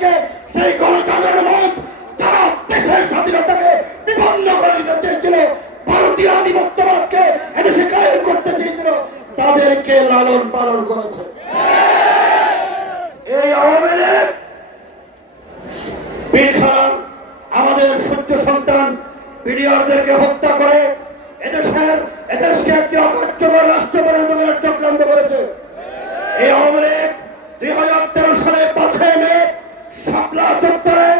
মঞ্চকে সেই গণতান্ত্রের মঞ্চ তারা দেশের স্বাধীনতাকে বিপন্ন করে দিতে চেয়েছিল। ভারতীয় আধিপত্যবাদকে এদেশে কায়েম করতে চেয়েছিল। তাদেরকে লালন পালন করেছে। এই আওয়ামী লীগ আমাদের সূর্য সন্তান পিডিআরদেরকে হত্যা করে এদেশের, এদেশকে একটি অকার্যকর রাষ্ট্র পরিণত করার চক্রান্ত করেছে। এই আওয়ামী লীগ দুই হাজার তেরো সালে পাঁচই মে শাপলা চত্বরে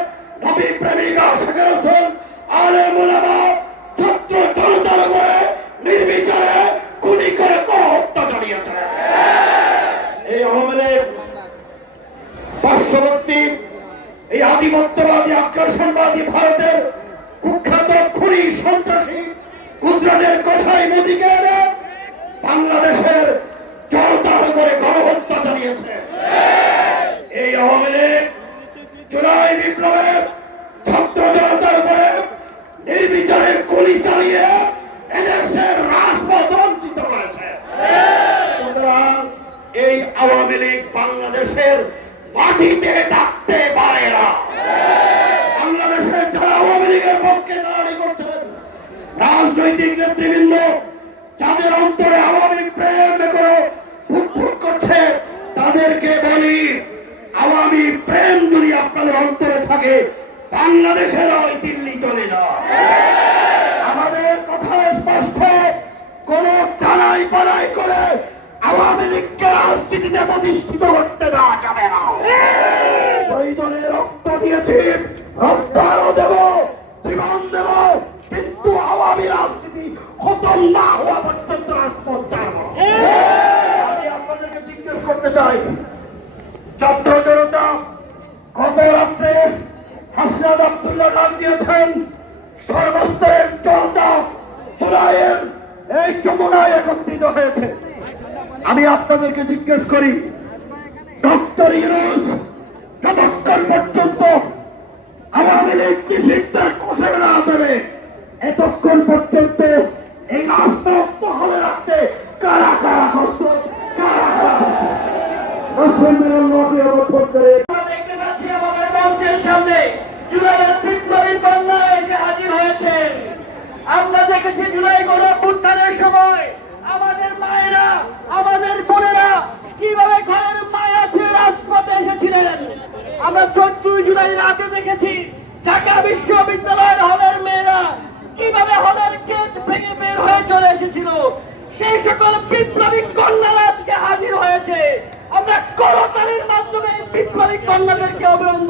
নবী প্রেমিকা শেখের হোসেন আলে মোলামা ছাত্র জনতার উপরে নির্বিচারে গুলি করে কর হত্যা চালিয়েছে এই আওয়ামী লীগ পার্শ্ববর্তী এই আধিপত্যবাদী আগ্রাসনবাদী ভারতের কুখ্যাত খুনি সন্ত্রাসী গুজরাটের কথাই মোদীকে বাংলাদেশের জনতার উপরে গণহত্যা চালিয়েছে এই আওয়ামী লীগ জুলাই বিপ্লবের ছাত্র জনতার উপরে নির্বিচারে গুলি চালিয়ে এদেশের রাজপথ বঞ্চিত করেছে। সুতরাং এই আওয়ামী লীগ বাংলাদেশের মাটিতে থাকতে পারে না। বাংলাদেশের যারা আওয়ামী লীগের পক্ষে লড়াই করছেন, রাজনৈতিক নেতৃবৃন্দ, যাদের অন্তরে আওয়ামী প্রেম করে ফুটফুট করছে, তাদেরকে বলি, আওয়ামী প্রেম যদি আপনাদের অন্তরে থাকে, বাংলাদেশের ওই দিল্লি চলে না। আমাদের কথা স্পষ্ট, কোন টানাই পাড়াই করে আওয়ামী লীগকে রাজনীতিতে প্রতিষ্ঠিত করতে দেওয়া যাবে না। ওই দলে রক্ত দিয়েছি, রক্ত দেব, জীবন দেব, কিন্তু আওয়ামী রাজনীতি খতম না হওয়া পর্যন্ত রাজপথ আমি আপনাদেরকে জিজ্ঞেস করতে চাই, ছাত্র গত রাত্রে হাসনাদ আব্দুল্লাহ নাম দিয়েছেন, সর্বস্তরের জনতা জুলাইয়ের এই যমুনায় একত্রিত হয়েছে। আমি আপনাদেরকে জিজ্ঞেস করি, ডক্টর ইউনুস যতক্ষণ পর্যন্ত আওয়ামী লীগ নিষিদ্ধের কোষে না দেবে? এতক্ষণ পর্যন্ত এই মুক্ত হবে রাখতে কারা কারা করত? আমরা দেখেছি জুলাই গণ আমরা চোদ্দই জুলাই রাতে দেখেছি ঢাকা বিশ্ববিদ্যালয়ের হলের মেয়েরা কীভাবে হলের গেট ভেঙে বের হয়ে চলে এসেছিল। সেই সকল বিপ্লবী কন্যারা আজকে হাজির হয়েছে। আমরা করতালির মাধ্যমে বিপ্লবী কন্যাদেরকে অভিনন্দন